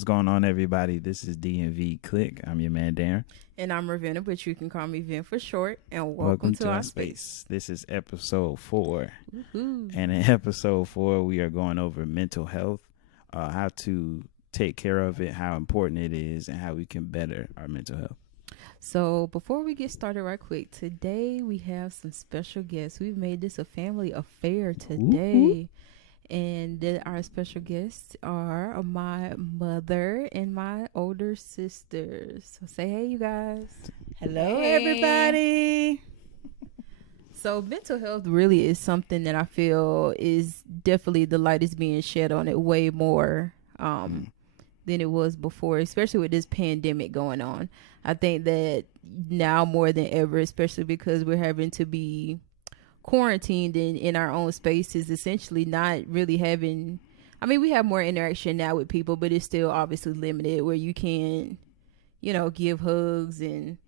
What's going on, everybody? This is DMV Click. I'm your man, Darren. And I'm Ravenna, but you can call me Vin for short. And Welcome to our space. This is episode 4. Woo-hoo. And in episode 4, we are going over mental health, how to take care of it, how important it is, and how we can better our mental health. So before we get started right quick, today we have some special guests. We've made this a family affair today. And then our special guests are my mother and my older sisters. So say hey, you guys. Hello, Hey. everybody. So mental health really is something that I feel is definitely the light is being shed on it way more than it was before, especially with this pandemic going on. I think that now more than ever, especially because we're having to be quarantined in our own spaces, essentially not really having, I mean, we have more interaction now with people, but it's still obviously limited where you can, give hugs and,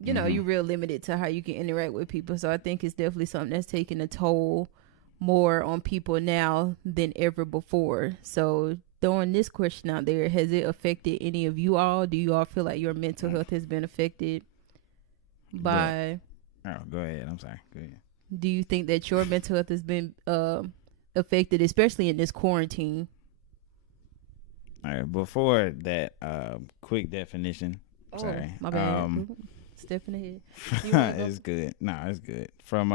you're real limited to how you can interact with people. So I think it's definitely something that's taking a toll more on people now than ever before. So throwing this question out there, has it affected any of you all? Do you all feel like your mental health has been affected by... Oh, go ahead. I'm sorry. Go ahead. Do you think that your mental health has been affected, especially in this quarantine? All right. Before that, quick definition. Sorry. My bad. Stepping ahead. It's good. No, it's good. From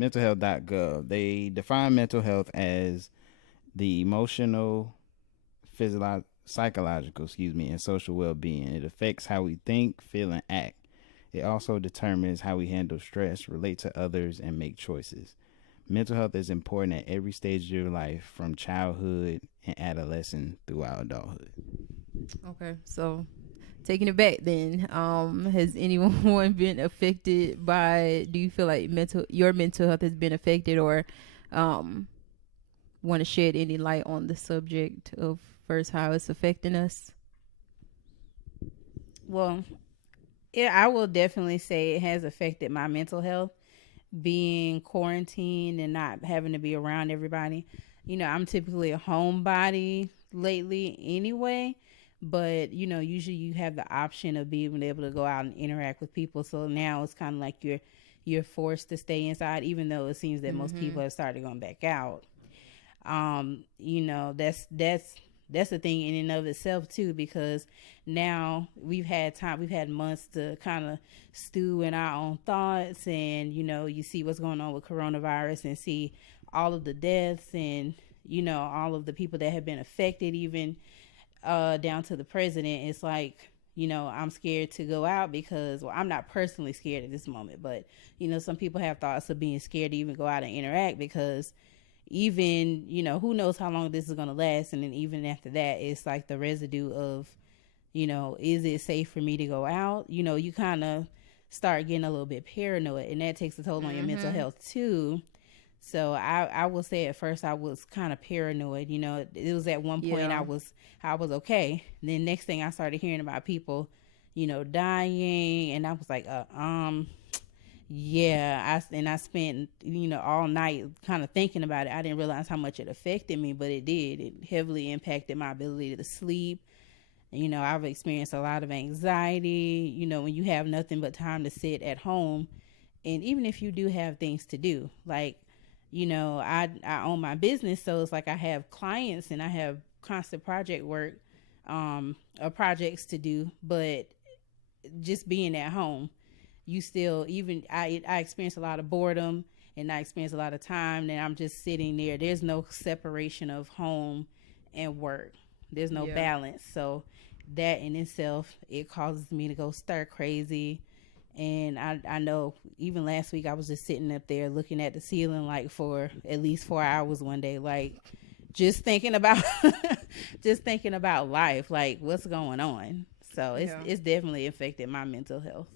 mentalhealth.gov, they define mental health as the emotional, psychological, and social well-being. It affects how we think, feel, and act. It also determines how we handle stress, relate to others, and make choices. Mental health is important at every stage of your life, from childhood and adolescence throughout adulthood. Okay, so taking it back then, has anyone been affected by, do you feel like your mental health has been affected, or want to shed any light on the subject of first how it's affecting us? Well, yeah, I will definitely say it has affected my mental health, being quarantined and not having to be around everybody. I'm typically a homebody lately anyway, but, usually you have the option of being able to go out and interact with people. So now it's kind of like you're forced to stay inside, even though it seems that most people have started going back out. That's the thing in and of itself too, because now we've had months to kind of stew in our own thoughts, and you see what's going on with coronavirus and see all of the deaths and all of the people that have been affected, even down to the president. It's like, I'm scared to go out because, well, I'm not personally scared at this moment, but some people have thoughts of being scared to even go out and interact because even, who knows how long this is going to last. And then even after that, it's like the residue of, is it safe for me to go out? You kind of start getting a little bit paranoid, and that takes a toll on your mental health too. So I will say at first I was kind of paranoid. It was at one point I was okay. And then next thing I started hearing about people, dying, and I was like, yeah, I spent, all night kind of thinking about it. I didn't realize how much it affected me, but it did. It heavily impacted my ability to sleep. I've experienced a lot of anxiety, when you have nothing but time to sit at home. And even if you do have things to do, like, I own my business. So it's like I have clients and I have constant project work, or projects to do. But just being at home, you still, even I experience a lot of boredom, and I experience a lot of time and I'm just sitting there. There's no separation of home and work. There's no balance. So that in itself, it causes me to go stir crazy. And I know even last week I was just sitting up there looking at the ceiling like for at least 4 hours one day, like just thinking about life, like what's going on. So it's definitely affected my mental health.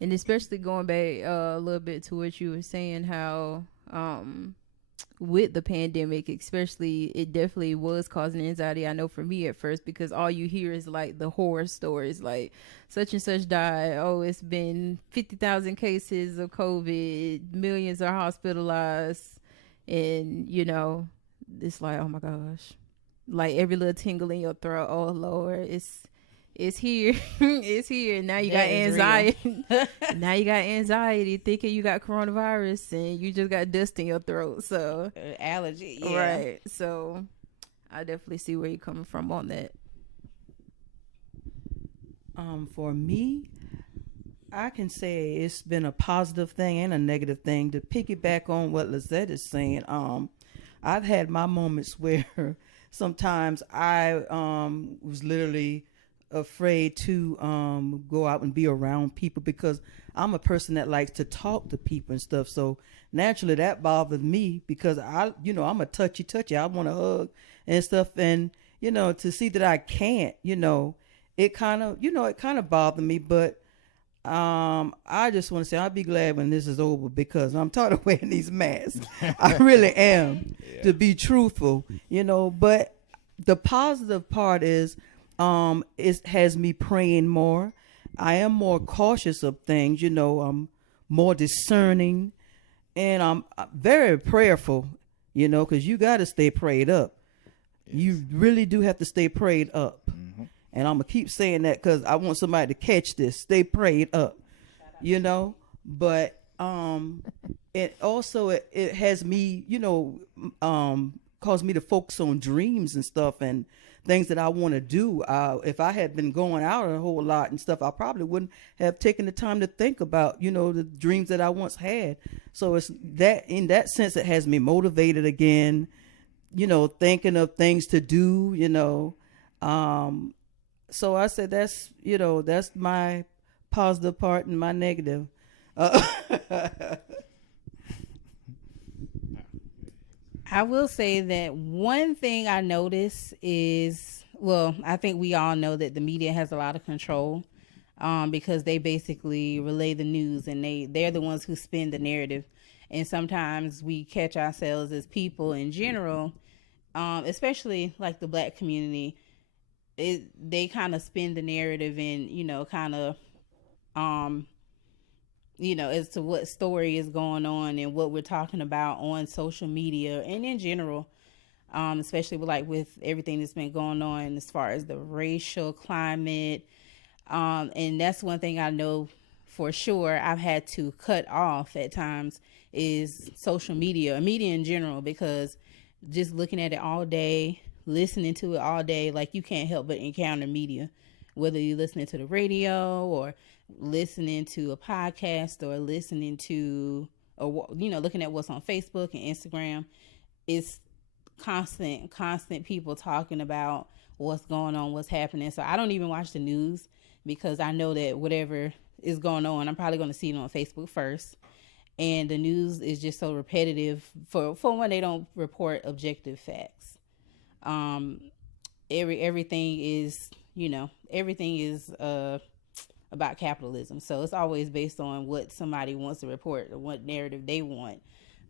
And especially going back a little bit to what you were saying, how with the pandemic, especially, it definitely was causing anxiety. I know for me at first, because all you hear is like the horror stories, like such and such died. Oh, it's been 50,000 cases of COVID, millions are hospitalized, and it's like, oh my gosh. like every little tingle in your throat. Oh Lord, it's here. It's here. Now you got anxiety. Now you got anxiety thinking you got coronavirus and you just got dust in your throat. So allergy. Yeah. Right. So I definitely see where you're coming from on that. For me, I can say it's been a positive thing and a negative thing. To piggyback on what Lizette is saying, I've had my moments where sometimes I was literally afraid to go out and be around people because I'm a person that likes to talk to people and stuff. So naturally that bothered me because I'm a touchy. I want to hug and stuff. And, to see that I can't, it kind of bothered me. But I just want to say I'll be glad when this is over because I'm tired of wearing these masks. I really am, to be truthful, but the positive part is it has me praying more. I am more cautious of things, I'm more discerning, and I'm very prayerful, because you got to stay prayed up. Yes. You really do have to stay prayed up. Mm-hmm. And I'm going to keep saying that because I want somebody to catch this. Stay prayed up, But it also, it has me, caused me to focus on dreams and stuff and things that I want to do. If I had been going out a whole lot and stuff, I probably wouldn't have taken the time to think about, the dreams that I once had. So it's that, in that sense, it has me motivated again, thinking of things to do, So I said that's my positive part and my negative. I will say that one thing I notice is, well, I think we all know that the media has a lot of control because they basically relay the news and they're the ones who spin the narrative. And sometimes we catch ourselves as people in general, especially like the Black community, they kind of spin the narrative and, kind of, as to what story is going on and what we're talking about on social media and in general, especially with everything that's been going on as far as the racial climate. And that's one thing I know for sure I've had to cut off at times is social media, media in general, because just looking at it all day, listening to it all day, you can't help but encounter media, whether you're listening to the radio or listening to a podcast or listening to, or looking at what's on Facebook and Instagram. It's constant people talking about what's going on, what's happening. So I don't even watch the news because I know that whatever is going on, I'm probably going to see it on Facebook first. And the news is just so repetitive. For one, they don't report objective facts. Everything is about capitalism. So it's always based on what somebody wants to report or what narrative they want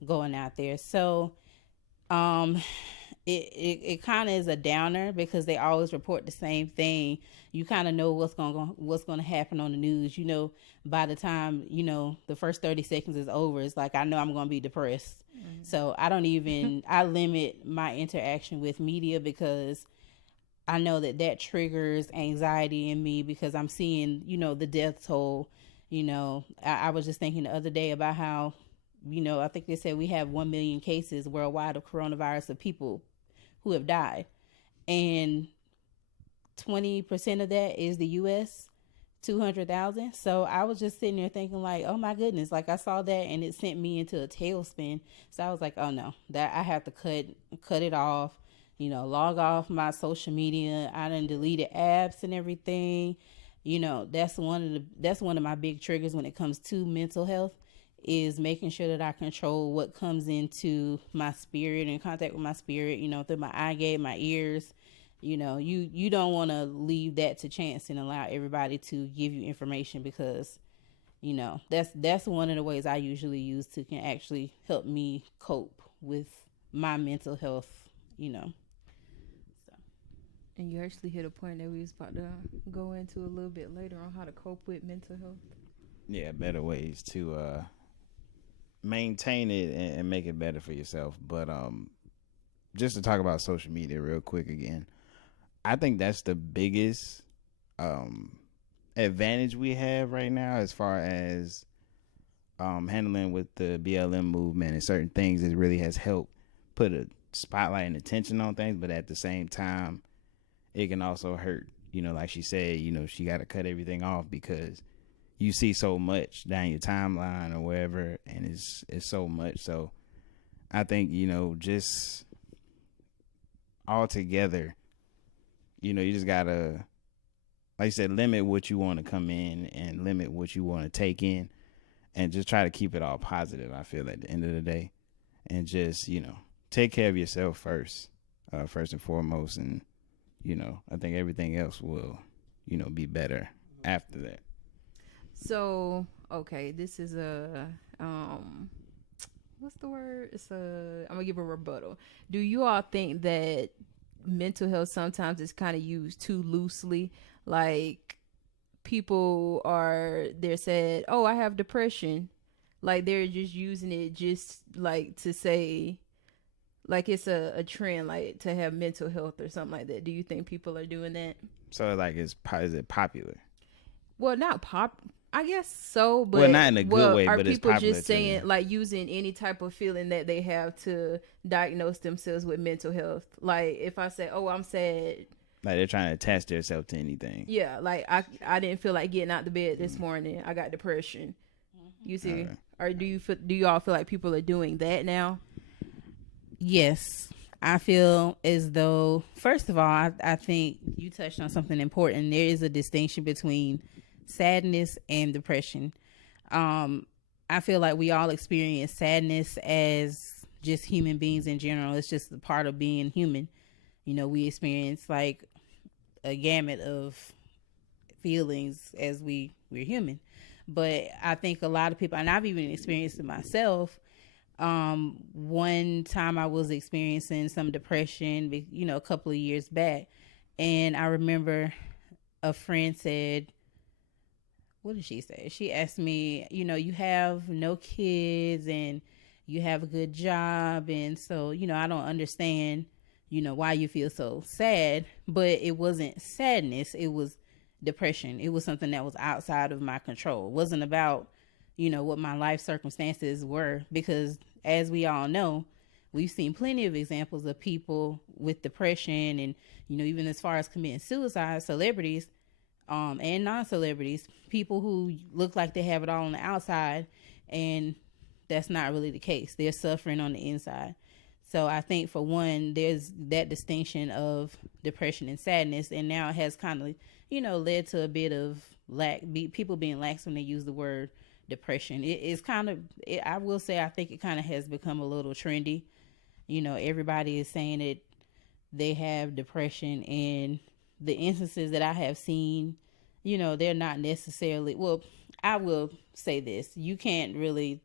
going out there. So it kind of is a downer because they always report the same thing. You kind of know what's going to happen on the news. By the time the first 30 seconds is over, it's like I know I'm going to be depressed. Mm-hmm. So I limit my interaction with media because I know that triggers anxiety in me because I'm seeing the death toll. I was just thinking the other day about how I think they said we have 1 million cases worldwide of coronavirus of people who have died, and 20% of that is the U.S., 200,000. So I was just sitting there thinking oh my goodness, I saw that and it sent me into a tailspin. So I was like, oh no, that I have to cut it off, log off my social media. I done deleted apps and everything. That's one of my big triggers when it comes to mental health, is making sure that I control what comes into my spirit and contact with my spirit, through my eye gate, my ears. You don't want to leave that to chance and allow everybody to give you information because, that's one of the ways I usually use to can actually help me cope with my mental health, So. And you actually hit a point that we was about to go into a little bit later on how to cope with mental health. Yeah, better ways to maintain it and make it better for yourself. But just to talk about social media real quick again, I think that's the biggest advantage we have right now as far as handling with the BLM movement and certain things. It really has helped put a spotlight and attention on things, but at the same time, it can also hurt. You know, like she said, you know, she got to cut everything off because you see so much down your timeline or wherever, and it's so much. So I think, you know, just all together, you know, you just gotta, like I said, limit what you want to come in and limit what you want to take in, and just try to keep it all positive. I feel at the end of the day, and just, you know, take care of yourself first and foremost, and, you know, I think everything else will, you know, be better after that. So, okay, this is a what's the word? I'm gonna give a rebuttal. Do you all think that mental health sometimes is kind of used too loosely? Like, they're said, oh, I have depression. Like, they're just using it just like to say, like it's a trend, like to have mental health or something like that. Do you think people are doing that? So, like, is it popular? Well, not pop. I guess so, but well, not in a good way. Are but it's people popular just saying, like, using any type of feeling that they have to diagnose themselves with mental health? Like, if I say, "Oh, I'm sad," like they're trying to attach themselves to anything. Yeah, like I didn't feel like getting out the bed this morning. I got depression. You see, Okay. or do you all feel like people are doing that now? Yes. I feel as though, first of all, I think you touched on something important. There is a distinction between sadness and depression. I feel like we all experience sadness as just human beings in general. It's just a part of being human. You know, we experience like a gamut of feelings as we're human. But I think a lot of people, and I've even experienced it myself. One time I was experiencing some depression, you know, a couple of years back, and I remember a friend said, what did she say? She asked me, you know, you have no kids and you have a good job, and so, you know, I don't understand, you know, why you feel so sad. But it wasn't sadness, it was depression. It was something that was outside of my control. It wasn't about, you know, what my life circumstances were, because as we all know, we've seen plenty of examples of people with depression, and, you know, even as far as committing suicide, celebrities and non-celebrities, people who look like they have it all on the outside, and that's not really the case. They're suffering on the inside. So I think, for one, there's that distinction of depression and sadness, and now it has kind of, you know, led to a bit of people being lax when they use the word depression. It's kind of, I will say, I think it kind of has become a little trendy. You know, everybody is saying that they have depression, and the instances that I have seen, you know, they're not necessarily, well, I will say this, you can't really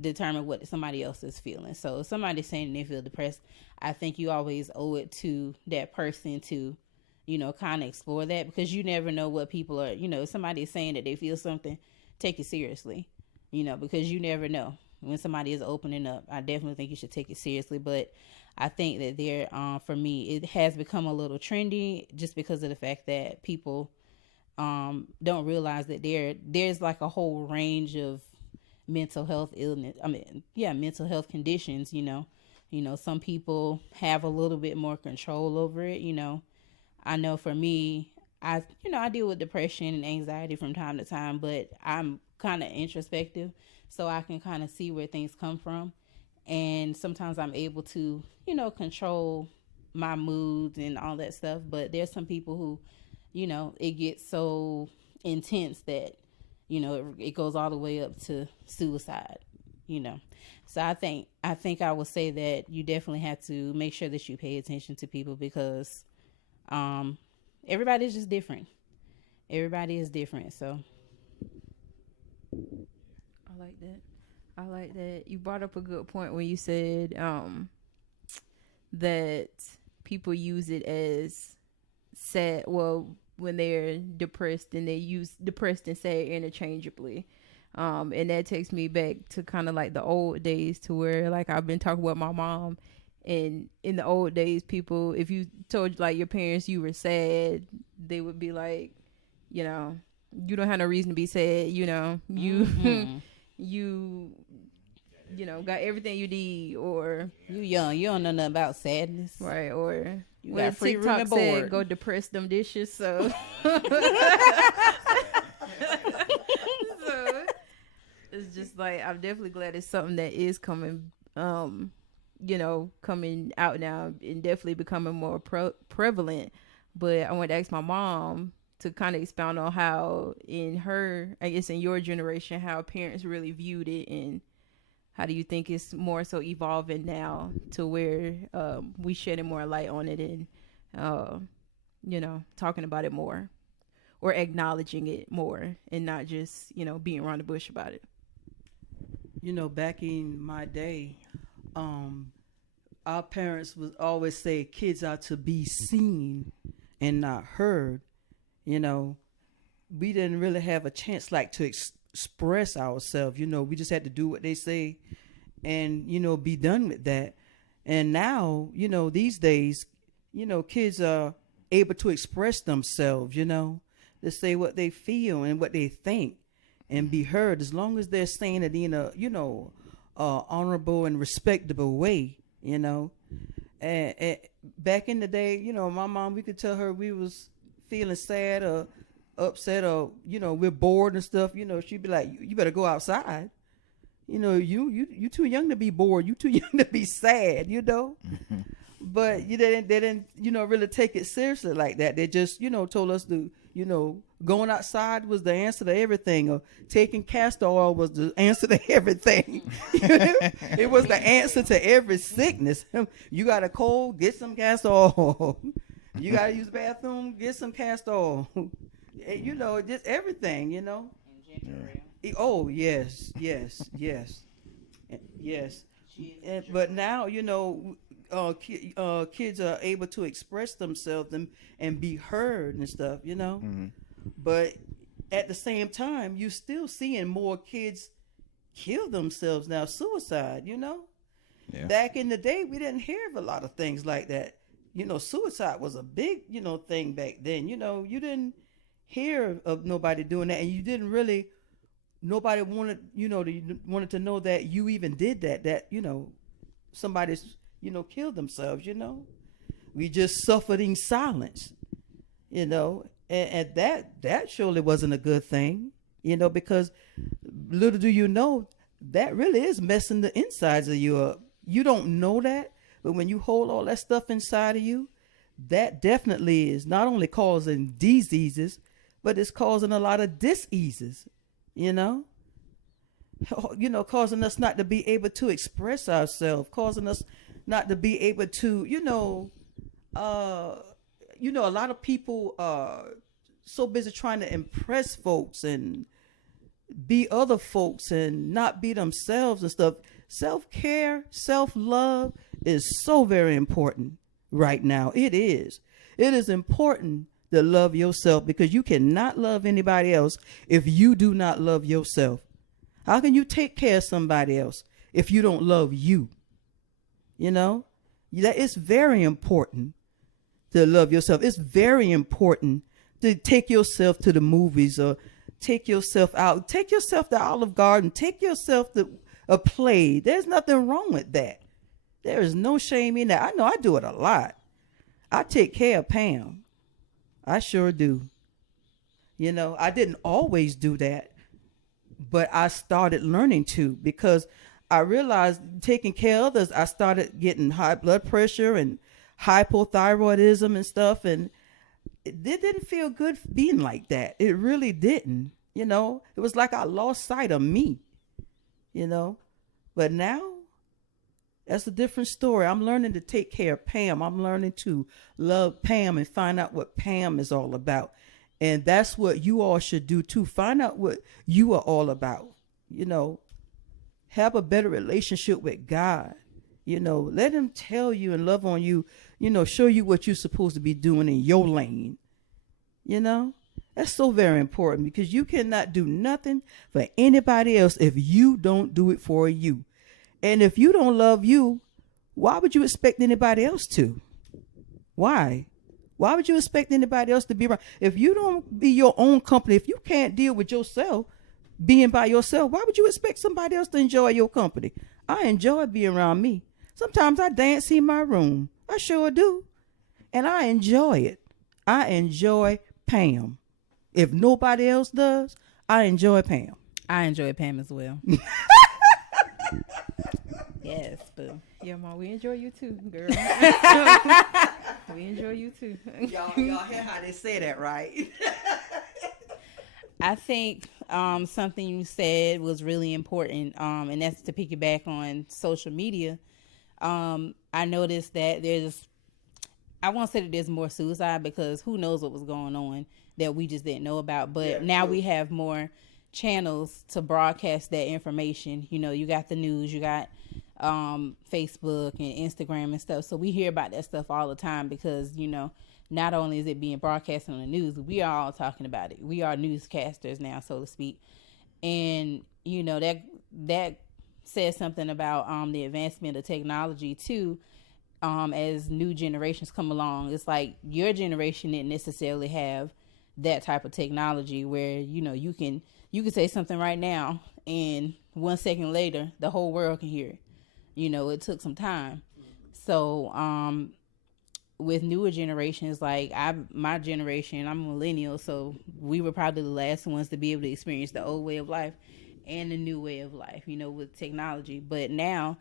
determine what somebody else is feeling. So if somebody's saying they feel depressed, I think you always owe it to that person to, you know, kind of explore that, because you never know what people are, you know, if somebody is saying that they feel something, take it seriously, you know, because you never know when somebody is opening up. I definitely think you should take it seriously. But I think that for me, it has become a little trendy just because of the fact that people don't realize that there's like a whole range of mental health mental health conditions. You know, some people have a little bit more control over it. You know, I know for me, I deal with depression and anxiety from time to time, but I'm kind of introspective, so I can kind of see where things come from. And sometimes I'm able to, you know, control my moods and all that stuff. But there's some people who, you know, it gets so intense that, you know, it goes all the way up to suicide, you know. So I think I would say that you definitely have to make sure that you pay attention to people, because everybody's just different. Everybody is different. So I like that. You brought up a good point when you said that people use it as sad. Well, when they're depressed, and they use depressed and sad interchangeably. And that takes me back to kind of like the old days, to where, like, I've been talking with my mom, And in the old days, people, if you told like your parents you were sad, they would be like, you know, you don't have no reason to be sad. You know, you got everything you need, or you young, you don't know nothing about sadness, right? Or you what got free room TikTok and said, board. go depress them dishes. So, so it's just like I'm definitely glad it's something that is coming, coming out now and definitely becoming more prevalent. But I want to ask my mom to kind of expound on how in your generation, how parents really viewed it, and how do you think it's more so evolving now to where we shedding more light on it and, talking about it more or acknowledging it more and not just, being around the bush about it. Back in my day, our parents would always say kids are to be seen and not heard. We didn't really have a chance like to express ourselves. We just had to do what they say and, be done with that. And now, these days, kids are able to express themselves, to say what they feel and what they think and be heard, as long as they're saying it in a, honorable and respectable way, And back in the day, my mom, we could tell her we was feeling sad or upset or, we're bored and stuff, she'd be like, you better go outside. You too young to be bored. You too young to be sad, But they didn't, really take it seriously like that. They just, told us to, going outside was the answer to everything, or taking castor oil was the answer to everything. It was the answer to every sickness. You got a cold, get some castor oil. You got to use the bathroom, get some castor oil. Just everything, Yeah. Oh, yes. But now, kids are able to express themselves and be heard and stuff, Mm-hmm. But at the same time, you're still seeing more kids kill themselves now, suicide, Yeah. Back in the day, we didn't hear of a lot of things like that. Suicide was a big, thing back then. You didn't hear of nobody doing that, and you didn't really, nobody wanted, wanted to know that you even did that, somebody's, killed themselves, We just suffered in silence, and that surely wasn't a good thing, because little do you know, that really is messing the insides of you up. You don't know that, but when you hold all that stuff inside of you, that definitely is not only causing diseases, but it's causing a lot of diseases, causing us not to be able to express ourselves, causing us not to be able to, a lot of people are so busy trying to impress folks and be other folks and not be themselves and stuff. Self-care, self-love is so very important right now. It is. It is important to love yourself, because you cannot love anybody else if you do not love yourself. How can you take care of somebody else if you don't love you? It's very important to love yourself. It's very important to take yourself to the movies, or take yourself out. Take yourself to Olive Garden. Take yourself to a play. There's nothing wrong with that. There is no shame in that. I know I do it a lot. I take care of Pam. I sure do. I didn't always do that, but I started learning to, because I realized taking care of others, I started getting high blood pressure and hypothyroidism and stuff, and it didn't feel good being like that. It really didn't. It was like I lost sight of me, but now that's a different story. I'm learning to take care of Pam. I'm learning to love Pam and find out what Pam is all about. And that's what you all should do too. Find out what you are all about. Have a better relationship with God. Let him tell you and love on you, show you what you're supposed to be doing in your lane. That's so very important, because you cannot do nothing for anybody else if you don't do it for you. And if you don't love you, why would you expect anybody else to? Why? Why would you expect anybody else to be around? If you don't be your own company, if you can't deal with yourself, being by yourself, why would you expect somebody else to enjoy your company? I enjoy being around me. Sometimes I dance in my room. I sure do. And I enjoy it. I enjoy Pam. If nobody else does, I enjoy Pam. I enjoy Pam as well. Yes, boo. Yeah, Mom, we enjoy you too, girl. We enjoy you too. Y'all hear how they say that, right? I think something you said was really important, and that's to piggyback on social media. I noticed that I won't say that there's more suicide, because who knows what was going on that we just didn't know about. But now we have more channels to broadcast that information. You know, you got the news, you got Facebook and Instagram and stuff. So we hear about that stuff all the time, because, you know, not only is it being broadcast on the news, we are all talking about it. We are newscasters now, so to speak. And, you know, that says something about the advancement of technology too. As new generations come along, it's like your generation didn't necessarily have that type of technology where, you know, you can say something right now and 1 second later the whole world can hear it. You know, it took some time. So with newer generations, like my generation, I'm a millennial, so we were probably the last ones to be able to experience the old way of life and the new way of life, you know, with technology. But now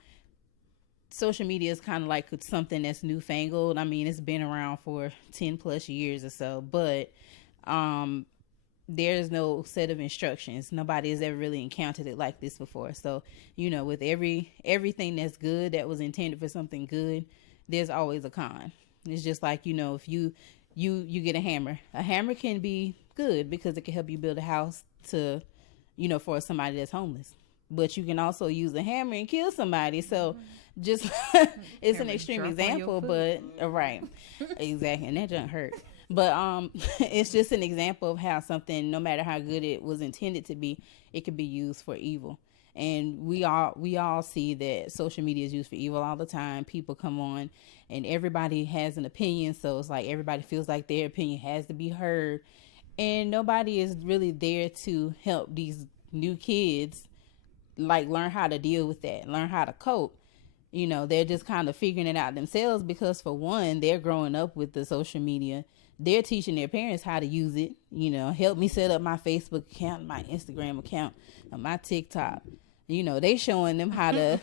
social media is kind of like something that's newfangled. I mean, it's been around for 10 plus years or so, but there's no set of instructions. Nobody has ever really encountered it like this before. So, you know, with everything that's good, that was intended for something good, there's always a con. It's just like, you know, if you get a hammer can be good because it can help you build a house to, you know, for somebody that's homeless. But you can also use a hammer and kill somebody. So just it's an extreme example, but right, exactly, and that doesn't hurt. But it's just an example of how something, no matter how good it was intended to be, it could be used for evil. And we all see that social media is used for evil all the time. People come on and everybody has an opinion, so it's like everybody feels like their opinion has to be heard, and nobody is really there to help these new kids like learn how to deal with that, learn how to cope. You know, they're just kind of figuring it out themselves, because for one, they're growing up with the social media. They're teaching their parents how to use it. You know, help me set up my Facebook account, my Instagram account, and my TikTok. You know, they showing them how to,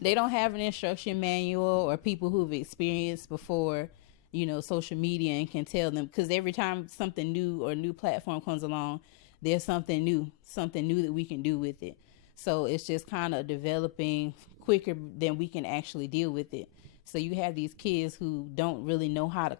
they don't have an instruction manual or people who've experienced before, you know, social media, and can tell them, because every time something new or new platform comes along, there's something new that we can do with it. So it's just kind of developing quicker than we can actually deal with it. So you have these kids who don't really know how to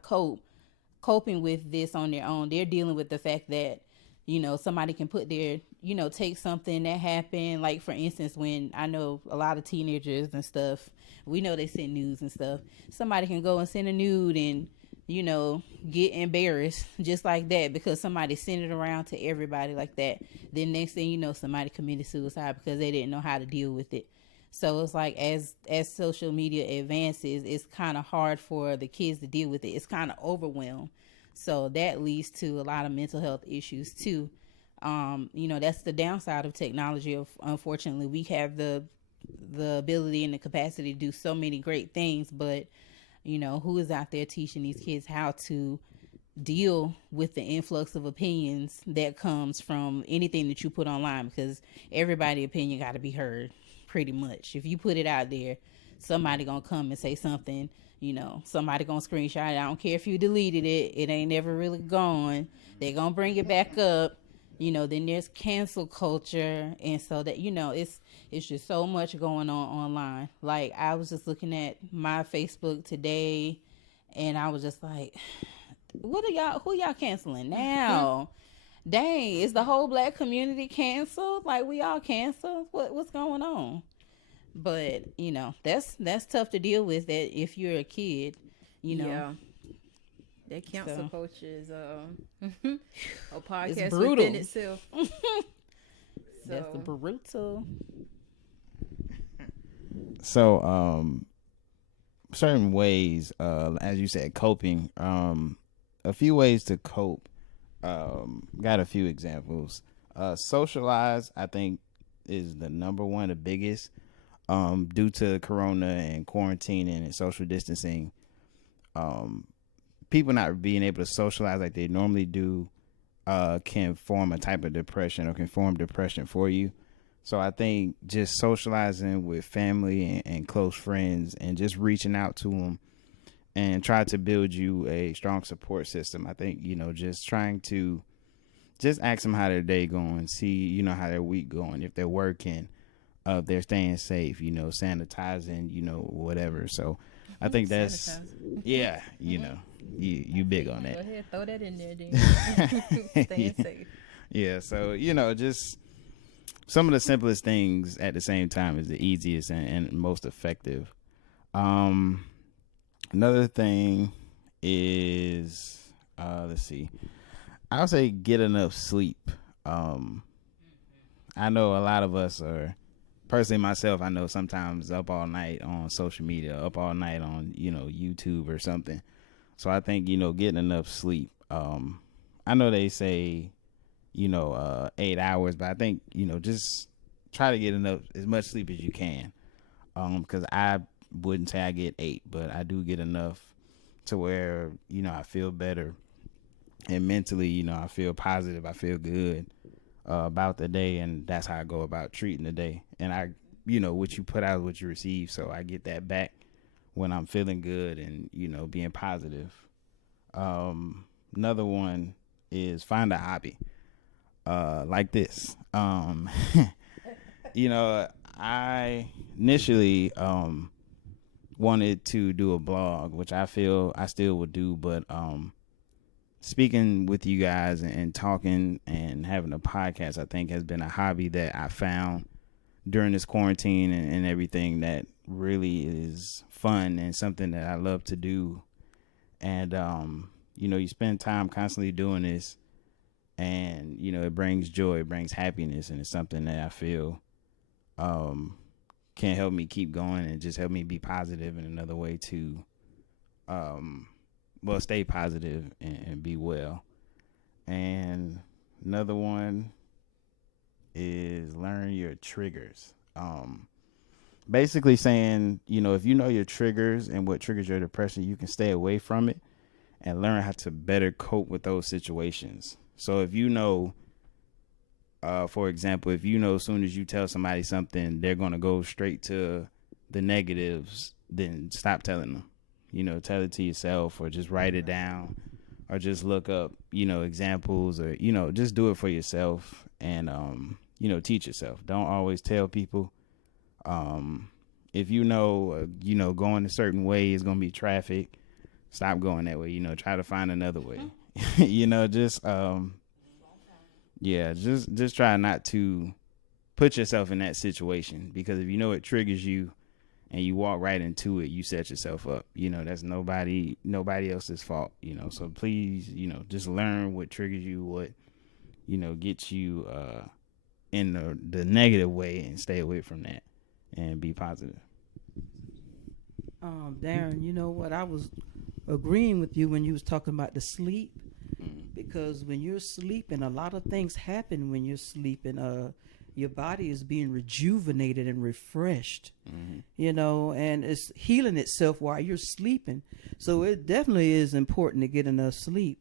coping with this on their own. They're dealing with the fact that, you know, somebody can put their, you know, take something that happened. Like, for instance, when I know a lot of teenagers and stuff, we know they send nudes and stuff. Somebody can go and send a nude and, you know, get embarrassed just like that because somebody sent it around to everybody like that. Then next thing you know, somebody committed suicide because they didn't know how to deal with it. So it's like as social media advances, it's kind of hard for the kids to deal with it. It's kind of overwhelmed. So that leads to a lot of mental health issues too. You know, that's the downside of technology. Unfortunately, we have the ability and the capacity to do so many great things, but you know, who is out there teaching these kids how to deal with the influx of opinions that comes from anything that you put online? Because everybody's opinion got to be heard. Pretty much, if you put it out there, somebody gonna come and say something. You know, somebody gonna screenshot it. I don't care if you deleted it, it ain't never really gone. They're gonna bring it back up. You know, then there's cancel culture, and so that, you know, it's just so much going on online. Like, I was just looking at my Facebook today, and I was just like, who y'all canceling now? Dang, is the whole black community canceled? Like, we all canceled? What's going on? But, you know, that's tough to deal with that if you're a kid, you know. Yeah. That cancel culture is a podcast it's brutal within itself. That's brutal. So, certain ways, as you said, coping. A few ways to cope. Got a few examples. Socialize, I think, is the number one, the biggest. Due to corona and quarantining and social distancing, people not being able to socialize like they normally do can form a type of depression or can form depression for you. So I think just socializing with family and close friends and just reaching out to them and try to build you a strong support system. I think, just trying to just ask them how their day going, see, how their week going, if they're working, if they're staying safe, sanitizing, whatever. So I think that's, yeah, you big on that. Go ahead, throw that in there, then. Staying safe. Yeah, so, just some of the simplest things at the same time is the easiest and most effective. Another thing is, let's see, I'll say get enough sleep. I know a lot of us are, personally myself, I know sometimes up all night on social media, up all night on, YouTube or something. So I think, getting enough sleep. I know they say, 8 hours, but I think, just try to get enough, as much sleep as you can. Because I wouldn't say I get 8, but I do get enough to where, I feel better. And mentally, I feel positive. I feel good about the day. And that's how I go about treating the day. And I, what you put out is what you receive. So I get that back when I'm feeling good and, being positive. Another one is find a hobby like this. I initially wanted to do a blog, which I feel I still would do, but speaking with you guys and talking and having a podcast, I think has been a hobby that I found during this quarantine and everything that really is fun and something that I love to do. And, you spend time constantly doing this and, it brings joy, it brings happiness, and it's something that I feel can help me keep going and just help me be positive in another way to, stay positive and be well. And another one is learn your triggers. Basically saying, if you know your triggers and what triggers your depression, you can stay away from it and learn how to better cope with those situations. So if for example, if as soon as you tell somebody something, they're going to go straight to the negatives, then stop telling them. Tell it to yourself or just write it down or just look up, examples or, just do it for yourself and, teach yourself. Don't always tell people. If going a certain way is going to be traffic, stop going that way, try to find another way. Just try not to put yourself in that situation, because if it triggers you and you walk right into it, you set yourself up. That's nobody else's fault, so please, just learn what triggers you, what, gets you in the negative way, and stay away from that and be positive. Darren, you know what? I was agreeing with you when you was talking about the sleep, because when you're sleeping, a lot of things happen when you're sleeping. Your body is being rejuvenated and refreshed, and it's healing itself while you're sleeping. So it definitely is important to get enough sleep.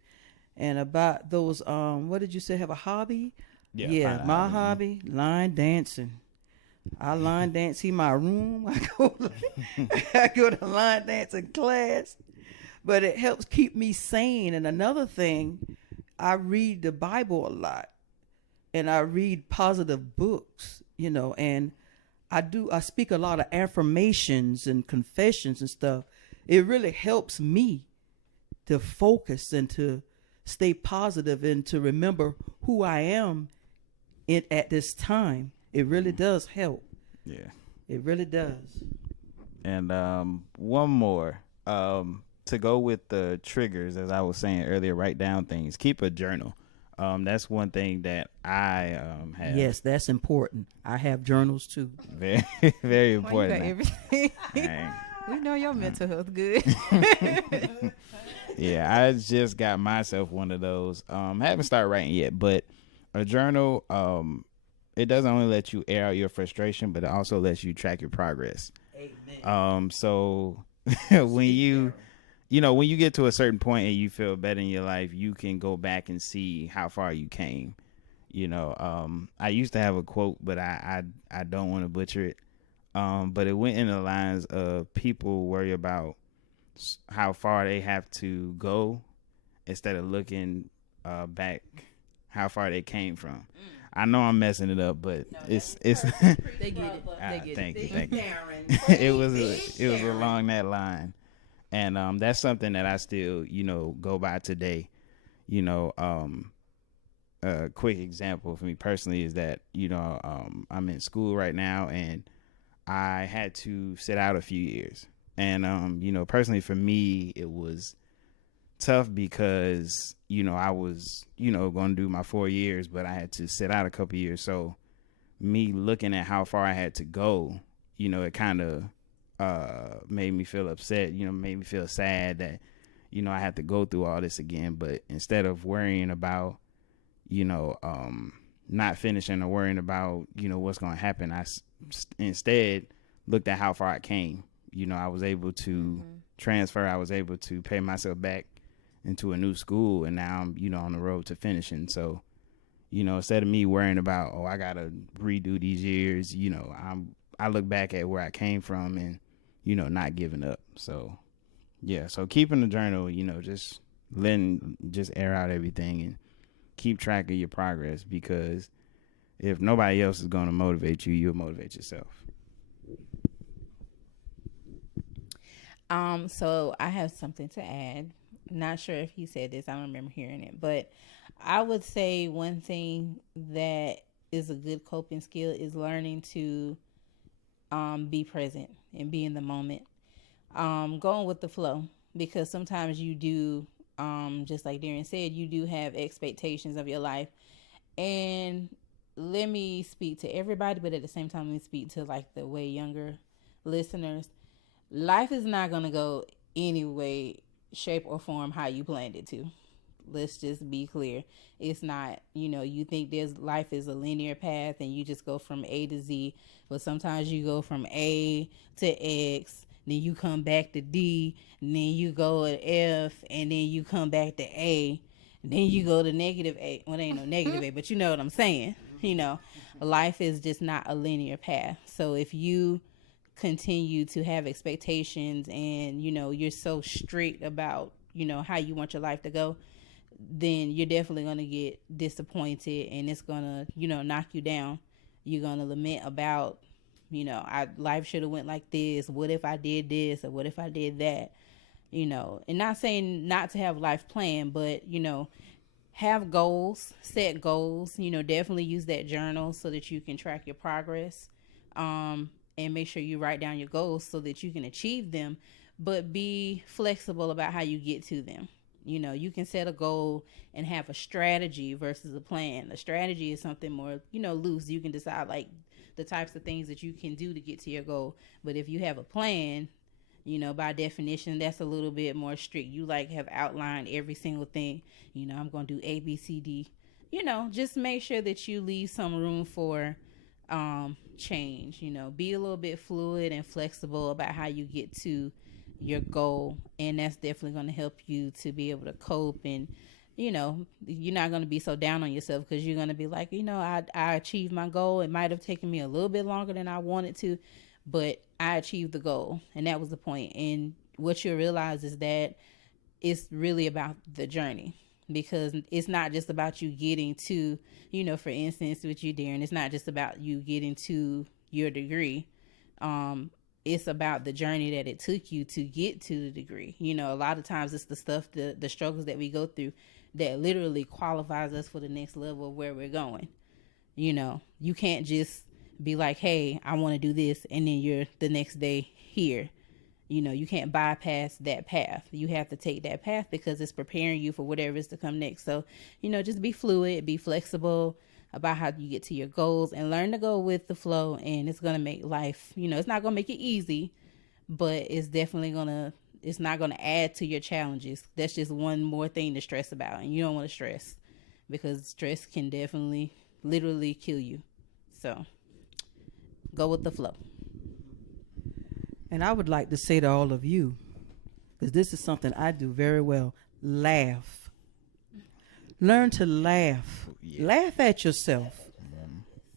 And about those, what did you say, have a hobby? Yeah, my hobby, line dancing. I line dance in my room. I go to line dancing class, but it helps keep me sane. And another thing, I read the Bible a lot, and I read positive books, and I speak a lot of affirmations and confessions and stuff. It really helps me to focus and to stay positive and to remember who I am at this time. It really does help. Yeah. It really does. And one more. To go with the triggers, as I was saying earlier, write down things. Keep a journal. That's one thing that I have. Yes, that's important. I have journals too. Very, very important. Everything. We know your mental health good. Yeah, I just got myself one of those. Haven't started writing yet, but a journal, it doesn't only let you air out your frustration, but it also lets you track your progress. Amen. So when when you get to a certain point and you feel better in your life, you can go back and see how far you came. I used to have a quote, but I don't want to butcher it. But it went in the lines of people worry about how far they have to go instead of looking back how far they came from. I know I'm messing it up, but it's They get it. They get thank it. you, thank you. Karen. It was along that line, and that's something that I still go by today. A quick example for me personally is that I'm in school right now, and I had to sit out a few years. And personally for me, it was tough because I was going to do my 4 years, but I had to sit out a couple years. So me looking at how far I had to go, it kind of made me feel upset. Made me feel sad that I had to go through all this again. But instead of worrying about not finishing or worrying about what's going to happen, I instead looked at how far I came. I was able to transfer. I was able to pay myself back into a new school, and now I'm on the road to finishing. So instead of me worrying about, I gotta redo these years, I look back at where I came from and not giving up. So yeah, so keeping the journal, just air out everything and keep track of your progress, because if nobody else is going to motivate you, you'll motivate yourself. So I have something to add. Not sure if he said this. I don't remember hearing it, but I would say one thing that is a good coping skill is learning to be present and be in the moment. Going with the flow, because sometimes you do, just like Darren said, you do have expectations of your life. And let me speak to everybody, but at the same time, let me speak to like the way younger listeners. Life is not going to go any way, shape, or form how you planned it to. Let's just be clear. It's not, you think life is a linear path and you just go from A to Z, but sometimes you go from A to X, then you come back to D, and then you go to F, and then you come back to A, and then you go to negative A. Well, there ain't no negative A, but you know what I'm saying. Life is just not a linear path. So if you continue to have expectations and you're so strict about how you want your life to go, then you're definitely going to get disappointed, and it's going to knock you down. You're going to lament about life should have went like this, what if I did this, or what if I did that, and not saying not to have life planned, but have goals, set goals, definitely use that journal so that you can track your progress, and make sure you write down your goals so that you can achieve them, but be flexible about how you get to them. You can set a goal and have a strategy versus a plan. A strategy is something more, loose. You can decide like the types of things that you can do to get to your goal. But if you have a plan, by definition, that's a little bit more strict. You have outlined every single thing. I'm going to do A, B, C, D. Just make sure that you leave some room for change. Be a little bit fluid and flexible about how you get to your goal, and that's definitely going to help you to be able to cope. And you're not going to be so down on yourself, because you're going to be like, I achieved my goal. It might have taken me a little bit longer than I wanted to, but I achieved the goal, and that was the point. And what you'll realize is that it's really about the journey, because it's not just about you getting to, for instance, with you, Darren, it's not just about you getting to your degree. It's about the journey that it took you to get to the degree. A lot of times it's the stuff, the struggles that we go through that literally qualifies us for the next level of where we're going. You can't just be like, hey, I want to do this, and then you're the next day here. You can't bypass that path. You have to take that path because it's preparing you for whatever is to come next. So, just be fluid, be flexible about how you get to your goals, and learn to go with the flow. And it's going to make life, it's not going to make it easy, but it's not gonna add to your challenges. That's just one more thing to stress about, and you don't want to stress because stress can definitely literally kill you. So go with the flow. And I would like to say to all of you, because this is something I do very well, laugh. Learn to laugh. Yeah. Laugh at yourself.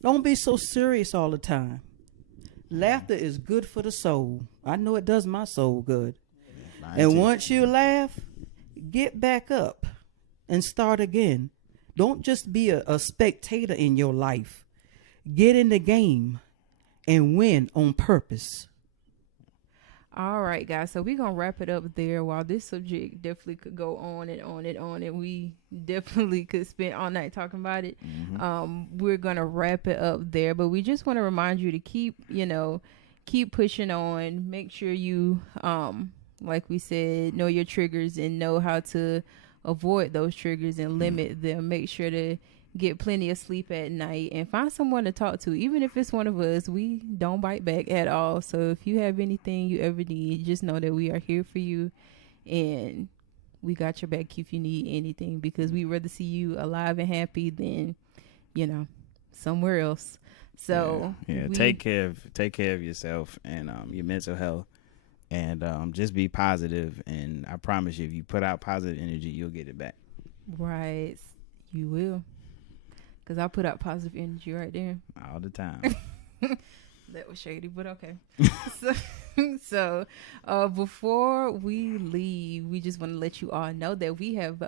Don't be so serious all the time. Laughter is good for the soul. I know it does my soul good. Mine And too. once you laugh, get back up and start again. Don't just be a spectator in your life. Get in the game and win on purpose. All right, guys. So we're going to wrap it up there. While this subject definitely could go on and on and on, and we definitely could spend all night talking about it, we're going to wrap it up there. But we just want to remind you to keep pushing on. Make sure you, like we said, know your triggers and know how to avoid those triggers and limit them. Make sure to get plenty of sleep at night and find someone to talk to. Even if it's one of us, we don't bite back at all. So if you have anything you ever need, just know that we are here for you and we got your back if you need anything, because we'd rather see you alive and happy than, somewhere else. So take care of yourself and your mental health, and just be positive. And I promise you, if you put out positive energy, you'll get it back. Right, you will. Because I put out positive energy right there. All the time. That was shady, but okay. So before we leave, we just want to let you all know that we have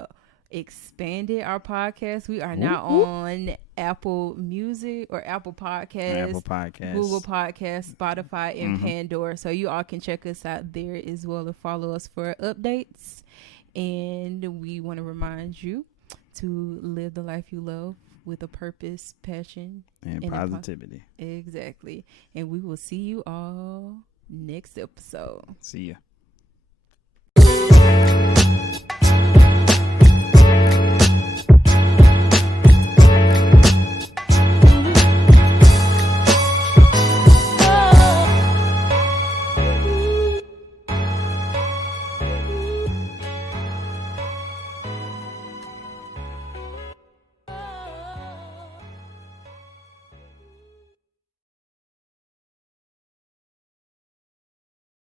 expanded our podcast. We are now on Apple Music or Apple Podcasts, Google Podcasts, Spotify, and Pandora. So you all can check us out there as well and follow us for updates. And we want to remind you to live the life you love with a purpose, passion, and positivity. Exactly. And we will see you all next episode. See ya.